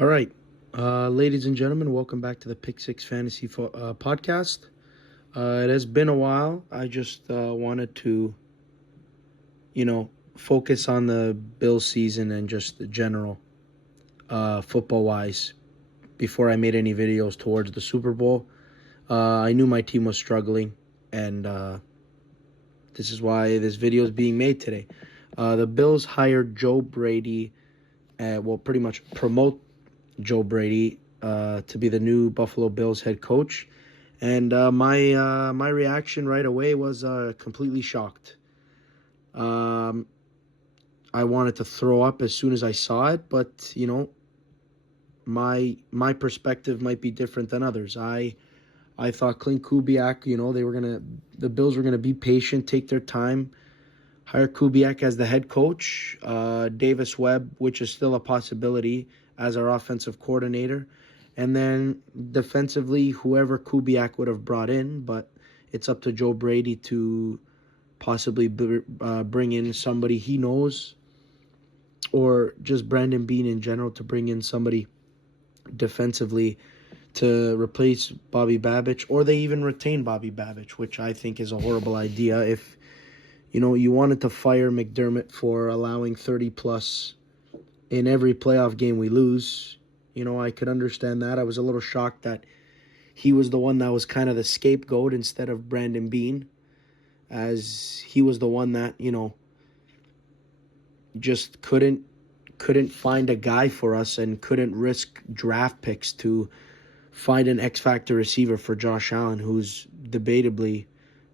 All right, ladies and gentlemen, welcome back to the Pick Six Fantasy Podcast. It has been a while. I just wanted to, focus on the Bills season and just the general football wise before I made any videos towards the Super Bowl. I knew my team was struggling, and this is why this video is being made today. The Bills hired Joe Brady, pretty much promote Joe Brady to be the new Buffalo Bills head coach, and my reaction right away was completely shocked. I wanted to throw up as soon as I saw it, but my perspective might be different than others. I thought Clint Kubiak, the Bills were gonna be patient, take their time, hire Kubiak as the head coach, Davis Webb, which is still a possibility, as our offensive coordinator, and then defensively, whoever Kubiak would have brought in, but it's up to Joe Brady to possibly bring in somebody he knows, or just Brandon Beane in general to bring in somebody defensively to replace Bobby Babich, or they even retain Bobby Babich, which I think is a horrible idea. If you wanted to fire McDermott for allowing 30 plus in every playoff game we lose, I could understand that. I was a little shocked that he was the one that was kind of the scapegoat instead of Brandon Beane, as he was the one that, just couldn't find a guy for us and couldn't risk draft picks to find an X-factor receiver for Josh Allen, who's debatably,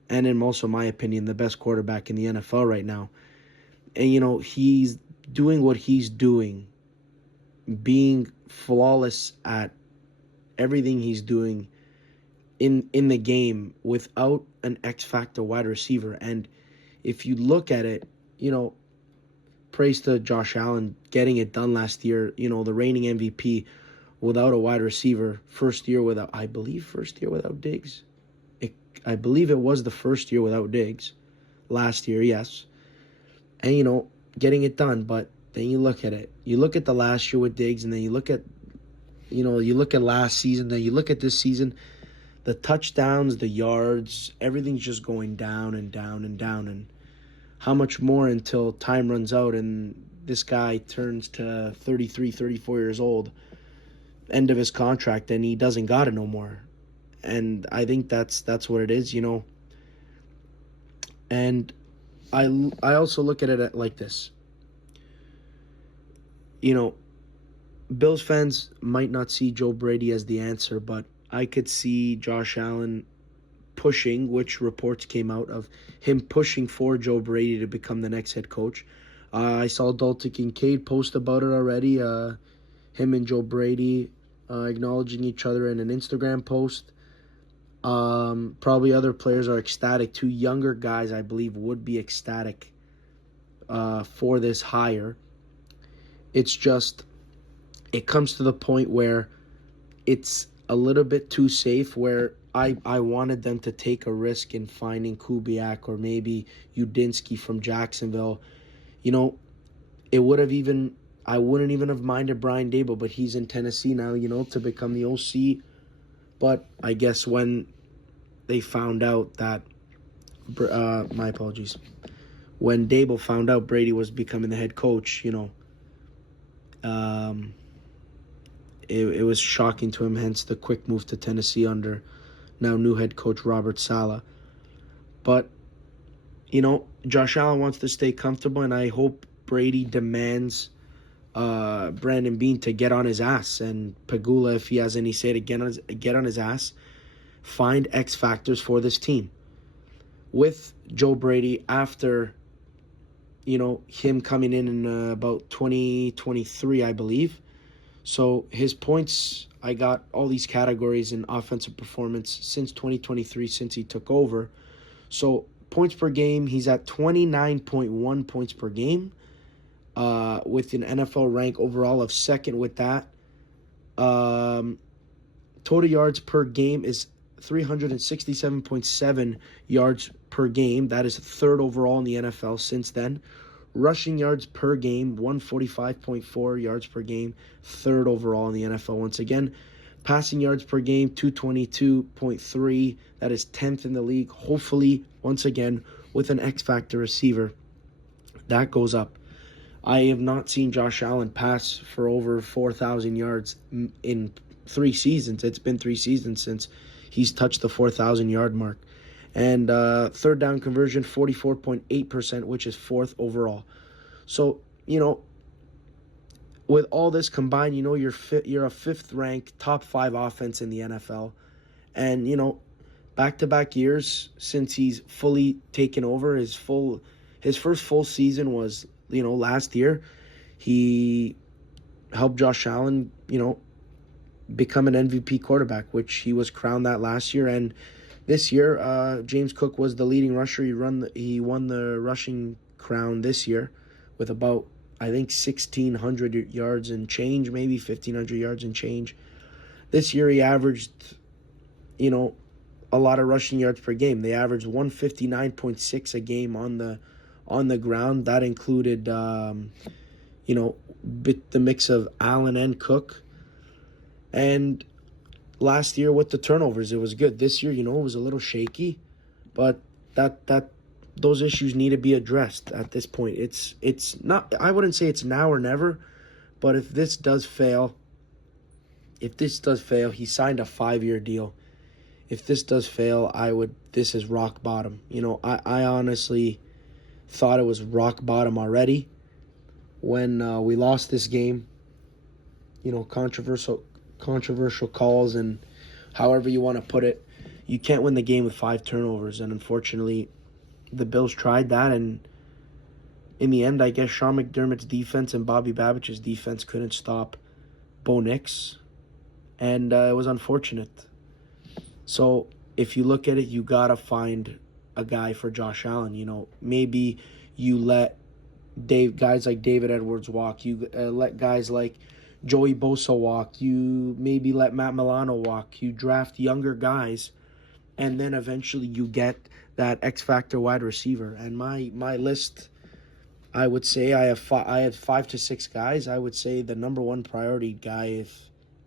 and in also my opinion, the best quarterback in the NFL right now. And, he's doing what he's doing, being flawless at everything he's doing in the game without an X-factor wide receiver. And if you look at it, praise to Josh Allen getting it done last year, the reigning MVP without a wide receiver, first year without Diggs. I believe it was the first year without Diggs last year, yes. And, getting it done, but then you look at it. You look at the last year with Diggs, and then you look at last season, then you look at this season, the touchdowns, the yards, everything's just going down and down and down. And how much more until time runs out and this guy turns to 33, 34 years old, end of his contract, and he doesn't got it no more. And I think that's what it is, And I also look at it like this. Bills fans might not see Joe Brady as the answer, but I could see Josh Allen pushing, which reports came out of him pushing for Joe Brady to become the next head coach. I saw Dalton Kincaid post about it already. Him and Joe Brady acknowledging each other in an Instagram post. Probably other players are ecstatic. Two younger guys, I believe, would be ecstatic for this hire. It's just, it comes to the point where it's a little bit too safe, where I wanted them to take a risk in finding Kubiak or maybe Udinsky from Jacksonville. It would have even, I wouldn't even have minded Brian Dable, but he's in Tennessee now, to become the OC. But I guess when they found out that, my apologies, when Dable found out Brady was becoming the head coach, it was shocking to him, hence the quick move to Tennessee under now new head coach Robert Saleh. But, Josh Allen wants to stay comfortable, and I hope Brady demands Brandon Beane to get on his ass, and Pagula, if he has any say, to get on his ass, find X factors for this team. With Joe Brady, after him coming in about 2023, I believe. So his points, I got all these categories in offensive performance since 2023, since he took over. So points per game, he's at 29.1 points per game, with an NFL rank overall of second with that. Total yards per game is 367.7 yards per game. That is third overall in the NFL since then. rushing yards per game, 145.4 yards per game, third overall in the NFL once again. Passing yards per game, 222.3. That is 10th in the league. Hopefully, once again, with an X Factor receiver, that goes up. I have not seen Josh Allen pass for over 4,000 yards in 3 seasons. It's been 3 seasons since he's touched the 4,000 yard mark. And third down conversion, 44.8%, which is fourth overall. So, with all this combined, you're a fifth-ranked, top 5 offense in the NFL. And, back-to-back years since he's fully taken over, his first full season was, last year. He helped Josh Allen, become an MVP quarterback, which he was crowned that last year. And this year, James Cook was the leading rusher. He won the rushing crown this year with about, I think, 1,600 yards and change, maybe 1,500 yards and change. This year he averaged, a lot of rushing yards per game. They averaged 159.6 a game on the ground. That included, the mix of Allen and Cook. And last year with the turnovers, it was good. This year, it was a little shaky, but those issues need to be addressed at this point. It's not, I wouldn't say it's now or never, but if this does fail, he signed a 5-year deal. If this does fail, this is rock bottom. I honestly thought it was rock bottom already when we lost this game. Controversial calls and however you want to put it. You can't win the game with 5 turnovers, and unfortunately, the Bills tried that, and in the end, I guess Sean McDermott's defense and Bobby Babbitt's defense couldn't stop Bo Nix, and it was unfortunate. So if you look at it, you got to find a guy for Josh Allen. Maybe you let guys like David Edwards walk. You let guys like Joey Bosa walk. You maybe let Matt Milano walk. You draft younger guys, and then eventually you get that X Factor wide receiver. And my list, I would say I have 5 to 6 guys. I would say the number one priority guy,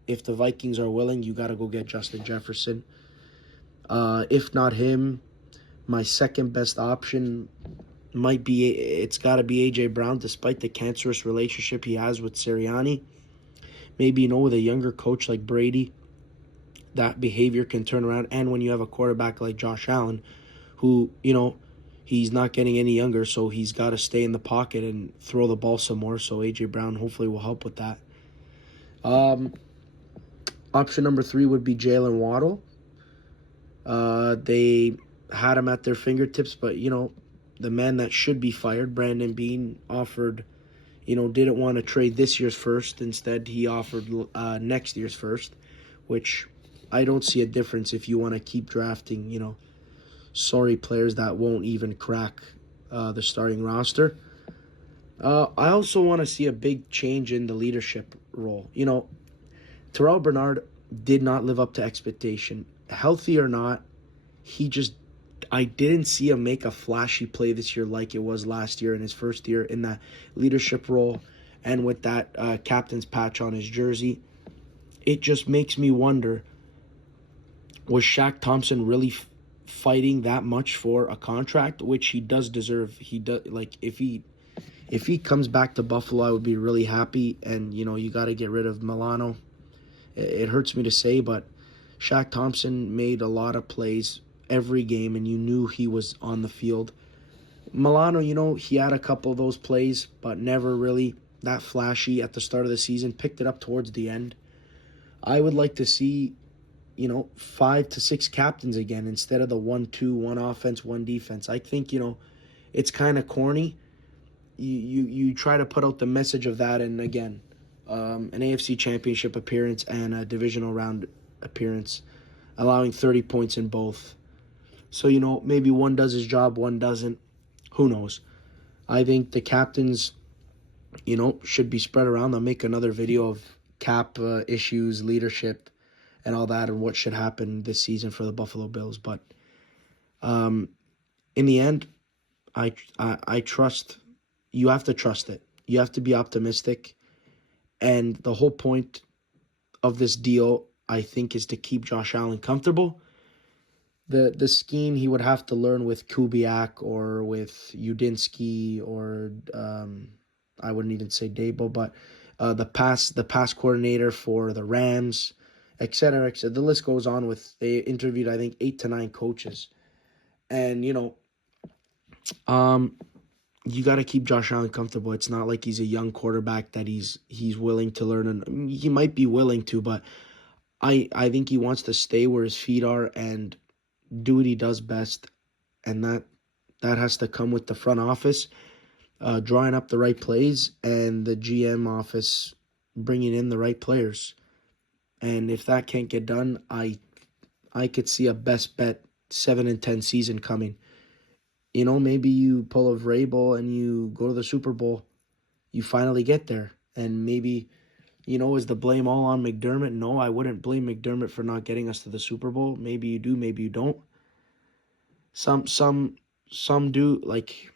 if the Vikings are willing, you got to go get Justin Jefferson. If not him, my second best option it's got to be A.J. Brown, despite the cancerous relationship he has with Sirianni. Maybe, with a younger coach like Brady, that behavior can turn around. And when you have a quarterback like Josh Allen, who, he's not getting any younger, so he's got to stay in the pocket and throw the ball some more. So A.J. Brown hopefully will help with that. Option number 3 would be Jalen Waddle. They had him at their fingertips, but, the man that should be fired, Brandon Beane, offered, didn't want to trade this year's first. Instead, he offered next year's first, which I don't see a difference if you want to keep drafting, sorry players that won't even crack the starting roster. I also want to see a big change in the leadership role. Terrell Bernard did not live up to expectation. Healthy or not, I didn't see him make a flashy play this year like it was last year in his first year in that leadership role and with that captain's patch on his jersey. It just makes me wonder, was Shaq Thompson really fighting that much for a contract, which he does deserve? He does. Like, if he comes back to Buffalo, I would be really happy. And, you got to get rid of Milano. It hurts me to say, but Shaq Thompson made a lot of plays every game, and you knew he was on the field. Milano, he had a couple of those plays, but never really that flashy at the start of the season. Picked it up towards the end. I would like to see, 5 to 6 captains again instead of the 1-2, 1 offense, 1 defense. I think, it's kind of corny. You try to put out the message of that, and again, an AFC Championship appearance and a divisional round appearance, allowing 30 points in both. So, maybe one does his job, one doesn't. Who knows? I think the captains, should be spread around. I'll make another video of cap issues, leadership, and all that, and what should happen this season for the Buffalo Bills. But in the end, I trust you have to trust it. You have to be optimistic. And the whole point of this deal, I think, is to keep Josh Allen comfortable. The scheme he would have to learn with Kubiak or with Udinsky or I wouldn't even say Dable, but the pass coordinator for the Rams, et cetera, et cetera. The list goes on. They interviewed, I think, 8 to 9 coaches, and um, you got to keep Josh Allen comfortable. It's not like he's a young quarterback that he's willing to learn, and I mean, he might be willing to, but I think he wants to stay where his feet are and do what he does best, and that has to come with the front office drawing up the right plays and the GM office bringing in the right players. And if that can't get done, I could see a best bet 7-10 season coming. Maybe you pull a Vrabel and you go to the Super Bowl. You finally get there, and maybe. Is the blame all on McDermott? No, I wouldn't blame McDermott for not getting us to the Super Bowl. Maybe you do, maybe you don't. Some do. Like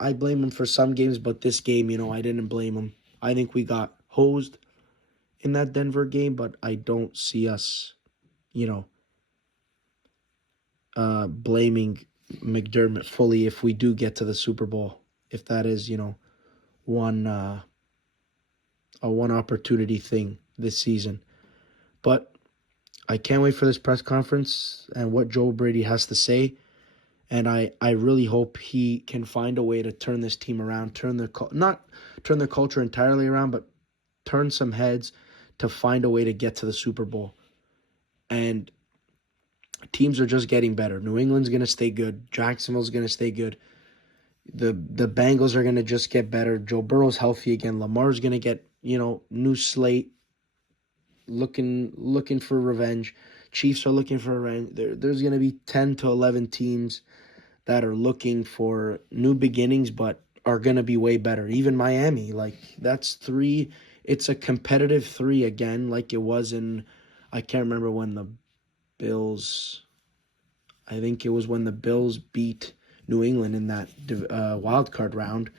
I blame him for some games, but this game, I didn't blame him. I think we got hosed in that Denver game, but I don't see us, blaming McDermott fully if we do get to the Super Bowl. If that is, one a one opportunity thing this season. But I can't wait for this press conference and what Joe Brady has to say. And I really hope he can find a way to turn this team around, not turn their culture entirely around, but turn some heads to find a way to get to the Super Bowl. And teams are just getting better. New England's going to stay good. Jacksonville's going to stay good. The Bengals are going to just get better. Joe Burrow's healthy again. Lamar's going to get, new slate, looking for revenge. Chiefs are looking for revenge. There's going to be 10 to 11 teams that are looking for new beginnings, but are going to be way better. Even Miami, that's 3. It's a competitive 3 again, like it was I can't remember when the Bills, I think it was when the Bills beat New England in that wild card round,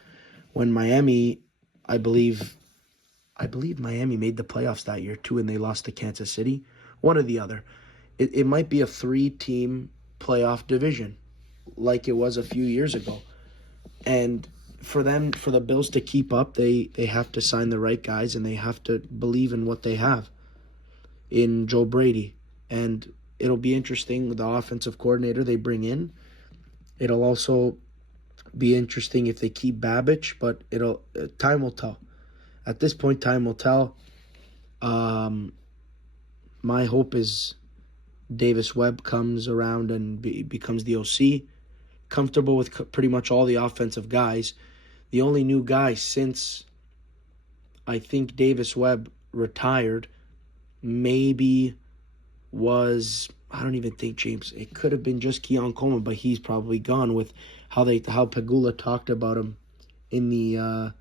when Miami, I believe Miami made the playoffs that year too, and they lost to Kansas City. One or the other. It might be a 3-team playoff division, like it was a few years ago. And for the Bills to keep up, they have to sign the right guys, and they have to believe in what they have in Joe Brady. And it'll be interesting with the offensive coordinator they bring in. It'll also be interesting if they keep Babbage, but time will tell. At this point, time will tell. My hope is Davis Webb comes around and becomes the OC, comfortable with pretty much all the offensive guys. The only new guy since I think Davis Webb retired maybe was, I don't even think James, it could have been just Keon Coleman, but he's probably gone with how Pagula talked about him in the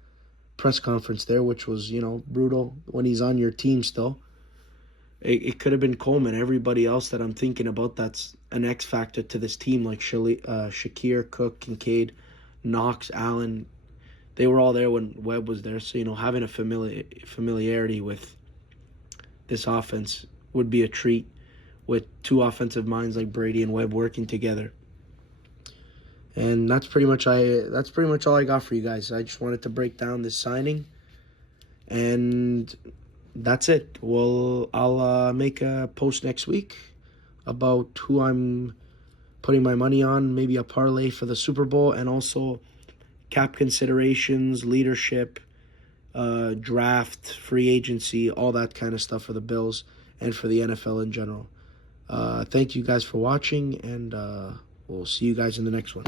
press conference there, which was, brutal when he's on your team still. It could have been Coleman. Everybody else that I'm thinking about that's an X factor to this team, like Shakir, Cook, Kincaid, Knox, Allen, they were all there when Webb was there. So, having a familiarity with this offense would be a treat, with 2 offensive minds like Brady and Webb working together. And that's pretty much all I got for you guys. I just wanted to break down this signing, and that's it. Well, I'll make a post next week about who I'm putting my money on, maybe a parlay for the Super Bowl, and also cap considerations, leadership, draft, free agency, all that kind of stuff for the Bills and for the NFL in general. Thank you guys for watching, and we'll see you guys in the next one.